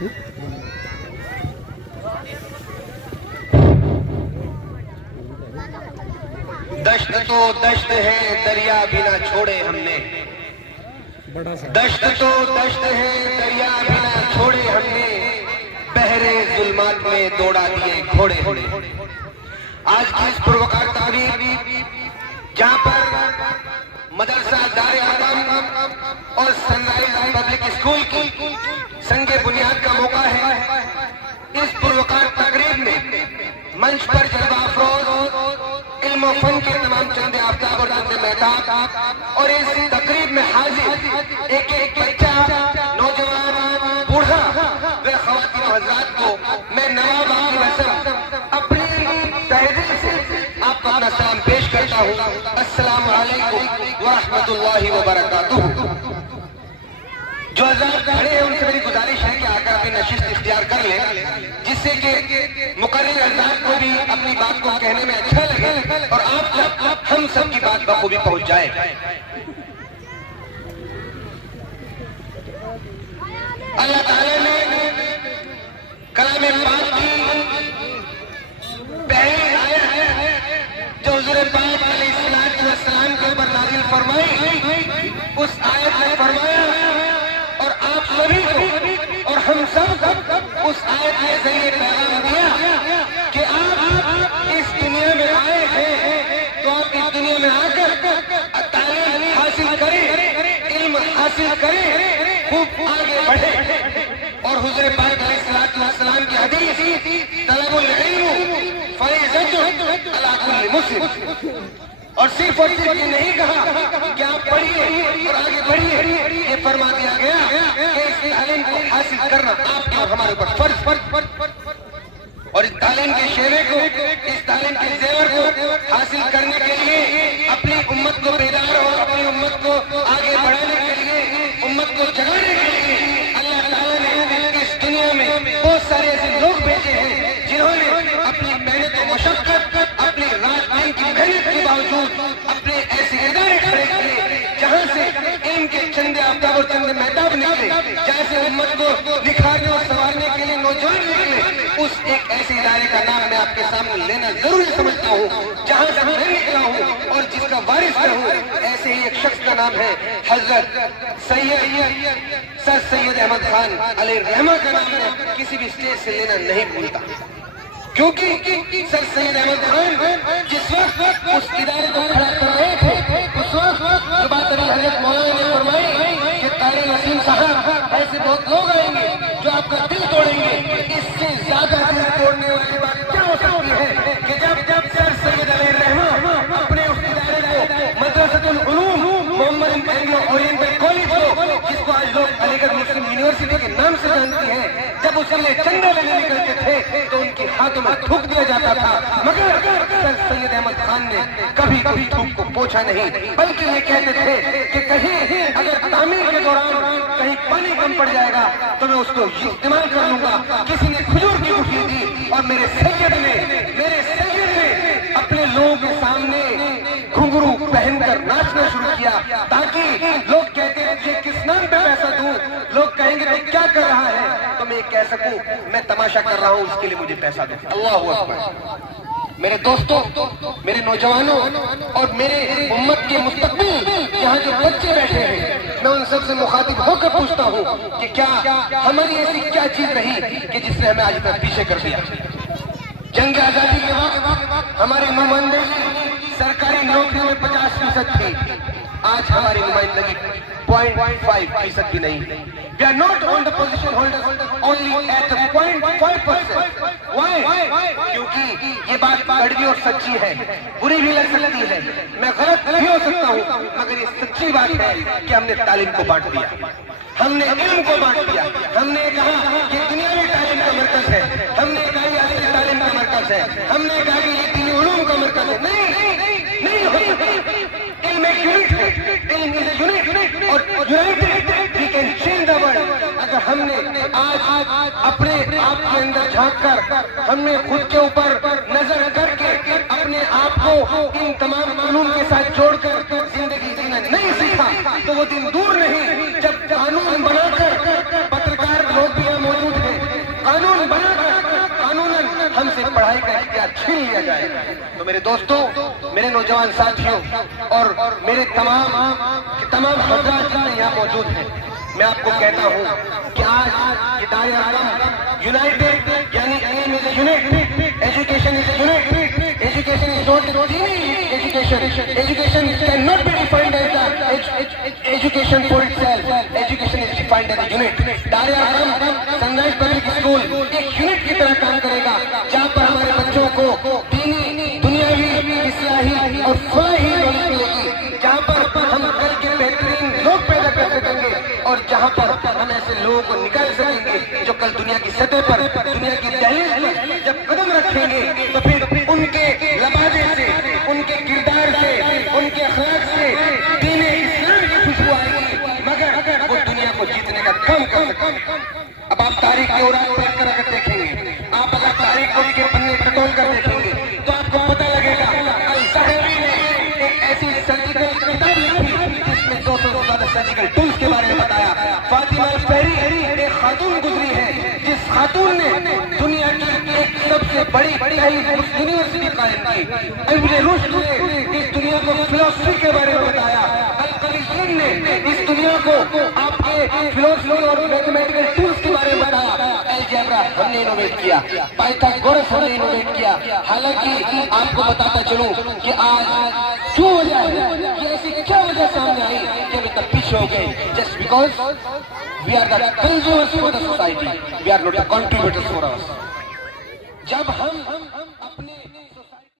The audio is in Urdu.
دشت تو دشت ہے دریا بھی نہ چھوڑے ہم نے، دشت تو دشت ہے دریا بھی نہ چھوڑے ہم نے، بحرے ظلمات میں دوڑا دیے گھوڑے ہم نے۔ آج کی اس پروکار تقریب جہاں پر مدرسہ دار ارقم اور سن رائز پبلک اسکول کی سنگ بنیاد کا موقع ہے، اس پروکار تقریب میں منچ پر جلوہ افروز علم و فن کے تمام چند آفتاب اور چند مہتاب اور اس تقریب میں حاضر ایک ایک بچہ، نوجوان، بوڑھا و خواتین و حضرات کو میں نواب عاقل حسن اپنی تہذیب سے آپ کو اپنا سلام پیش کرتا ہوں۔ السلام علیکم ورحمۃ اللہ وبرکاتہ۔ جو حضرات کھڑے ہیں ان سے میری گزارش ہے کہ آ کر اپنی نشست اختیار کر لیں، جس سے کہ مقرر حضرات کو بھی اپنی بات کو کہنے میں اچھا لگے اور آپ تک ہم سب کی بات بخوبی پہنچ جائے۔ اللہ تعالیٰ نے کلام پاک کی پہلی آیت جو حضور پاک علیہ السلام کے اوپر نازل فرمائی، اس آیت میں فرمایا اور آپ سبھی کو اور ہم سب اس آیت کے ذریعے پیغام دیا کہ آپ اس دنیا میں آئے ہیں تو آپ اس دنیا میں آ کر تعلیم حاصل کریں، علم حاصل کریں، خوب آگے بڑھیں۔ اور حضور پاک علیہ السلام کی حدیث طلب العلم فریضۃ علی کل مسلم، اور صرف یہ نہیں کہا کہ آپ پڑھیے اور آگے بڑھیے، یہ فرما دیا گیا کہ اس تعلیم کو حاصل کرنا آپ کے اور ہمارے اوپر فرض، اور اس تعلیم کے شیوے کو، اس تعلیم کے زیور کو حاصل کرنے کے لیے اپنی امت کو بیدار اور اپنی امت کو آگے بڑھانے کے لیے، امت کو جگانے کے لیے اللہ تعالیٰ نے اس دنیا میں بہت سارے ایسے لوگ بھیجے ہیں جنہوں نے اپنی محنت و مشقت، اپنی رات دن کی محنت کے باوجود اپنے ایسے ادارے کھڑے کیے جہاں سے علم کے چند آفتاب اور چند مہتاب نکلے، جہاں سے امت کو نکھارنے اور سنوارنے کے لیے نوجوان نکلے۔ اس ایک ایسے ادارے کا نام میں آپ کے سامنے لینا ضروری سمجھتا ہوں، جہاں سے میں نکلا ہوں اور جس کا وارث میں ہوں۔ ایسے ہی ایک شخص کا نام ہے حضرت سر سید احمد خان علیہ الرحمہ کا نام میں کسی بھی اسٹیج سے لینا نہیں بھولتا، کیونکہ سر سید احمد خان جس وقت اس ادارے کو کھڑا کر رہے تھے، اس وقت جو بات حضرت مولانا نے فرمائی کہ قاری وسیم صاحب ایسے بہت لوگ آئیں گے جو آپ کا دل توڑیں گے، اس سے زیادہ دل توڑنے والی بات کیا ہو سکتی ہے کہ جب سر سید علیہ الرحمہ اپنے اس ادارے کو مدرسۃ العلوم محمد اینگلو اورینٹل کالج کو، جس کو آج لوگ علی گڑھ مسلم یونیورسٹی کے نام سے جانتی ہیں، جب اس کے لیے چندہ لینے نکلتے تھے تو ان کے ہاتھوں میں تھوک دیا جاتا تھا، مگر سر سید احمد خان نے کبھی تھوک کو پوچھا نہیں، بلکہ یہ کہتے تھے کہ کہیں اگر تعمیر کے دوران کہیں پانی کم پڑ جائے گا تو میں اس کو استعمال کر لوں گا۔ کسی نے کھجور کی گٹھلی دی اور میرے سید نے اپنے لوگوں کے سامنے گھنگرو پہن کر ناچنا شروع کیا، تاکہ لوگ کہتے ہیں کہ کس نام پہ پیسہ دوں، لوگ کہیں گے تو کیا کر رہا ہے، تو میں یہ کہہ سکوں میں تماشا کر رہا ہوں، اس کے لیے مجھے پیسہ دو۔ اللہ اکبر۔ میرے دوستوں، میرے نوجوانوں اور میرے امت کے مستقبل یہاں جو بچے بیٹھے ہیں، میں ان سب سے مخاطب ہو کر پوچھتا ہوں کہ کیا ہماری ایسی کیا چیز رہی کہ جس نے ہمیں آج تک پیچھے کر دیا؟ جنگ آزادی کے وقت ہماری نمائندگی سرکاری نوکریوں میں 50% تھی، آج ہماری نمائندگی 0.5% بھی نہیں۔ We are not on the position holders only at the 0.5%. Why? کیونکہ یہ بات کڑوی اور سچی ہے، بری بھی لگ سکتی ہے، میں غلط بھی ہو سکتا ہوں، مگر یہ سچی بات ہے کہ ہم نے تعلیم کو بانٹ دیا، ہم نے علم کو بانٹ دیا۔ ہم نے کہا کہ دنیا میں تعلیم کا مرکز ہے، ہم نے کہا یہ عالمی تعلیم کا مرکز ہے، ہم نے کہا کہ یہ دینی علوم کا مرکز ہے۔ نہیں، علم ایک یونٹ ہے، علم از اے یونٹ، اور united we can change the world. اگر ہم نے آج اپنے آپ کے اندر جھانک کر، ہم نے خود کے اوپر نظر کر کے اپنے آپ کو ان تمام قانون کے ساتھ جوڑ کر زندگی جینا نہیں سیکھا تو وہ دن دور نہیں جب قانون بنا کر پترکار لوگ بھی یہاں موجود ہیں، چھین لیا جائے گا۔ تو میرے دوستوں، میرے نوجوان ساتھیوں اور میرے تمام حضرات جتنے یہاں موجود ہیں، میں آپ کو کہتا ہوں کہ آج یہ دائرہ اعظم یونائٹڈ، یعنی aim is a unit, education is a unit, education is not education can not be defined as education for itself, education is defined as a unit. دائرہ اعظم سن رائز پبلک اسکول ایک یونٹ کی طرح کام کرے گا جہاں پر ہمارے بچوں کو دینی، دنیاوی، اصلاحی اور فلاحی نالج ملے گی، جہاں پر ہم کل کے بہترین لوگ پیدا کر سکیں گے اور جہاں پر ہم ایسے لوگوں کو نکال سکیں گے جو کل دنیا کی سطح پر، دنیا کی دہلیز پر جب قدم رکھیں گے تو پھر ان کے لبادے سے، ان کے کردار سے، ان کے اخلاق سے دین اسلام کی خوشبو آئے گی، مگر وہ دنیا کو جیتنے کا کام کر سکیں گے۔ اب آپ تاریخ کے اوراق پلٹ کر اگر دیکھیں گے، آپ اگر تاریخ کو ان کے پنے ٹٹول کر دیکھیں گے تو آپ کو پتہ لگے گا الزہری نے ایک ایسی سرجیکل کتاب لکھی جس میں 200 سے زیادہ سرجیکل ٹولز کے بارے میں بتایا۔ فاطمہ الفہری ایک خاتون گزری ہے جس خاتون نے دنیا کی ایک سب سے بڑی یونیورسٹی قائم کی۔ ابن رشد نے اس دنیا کو فلسفی کے بارے میں بتایا۔ القلیین نے اس دنیا کو آپ کے فلسفی اور میتھمیٹیکل ٹولز کے بارے میں بتایا۔ الجبرا ہم نے انوویٹ کیا، پائتھاگورس ہم نے انوویٹ کیا۔ حالانکہ آپ کو بتاتا چلوں کہ آج کیوں وجہ ہے، یہ ایسی کیا وجہ سامنے آئی کہ ہم اتنا پیچھے ہو گئے؟ Just because we are the consumers for the society, we are not the contributors for us۔ جب ہم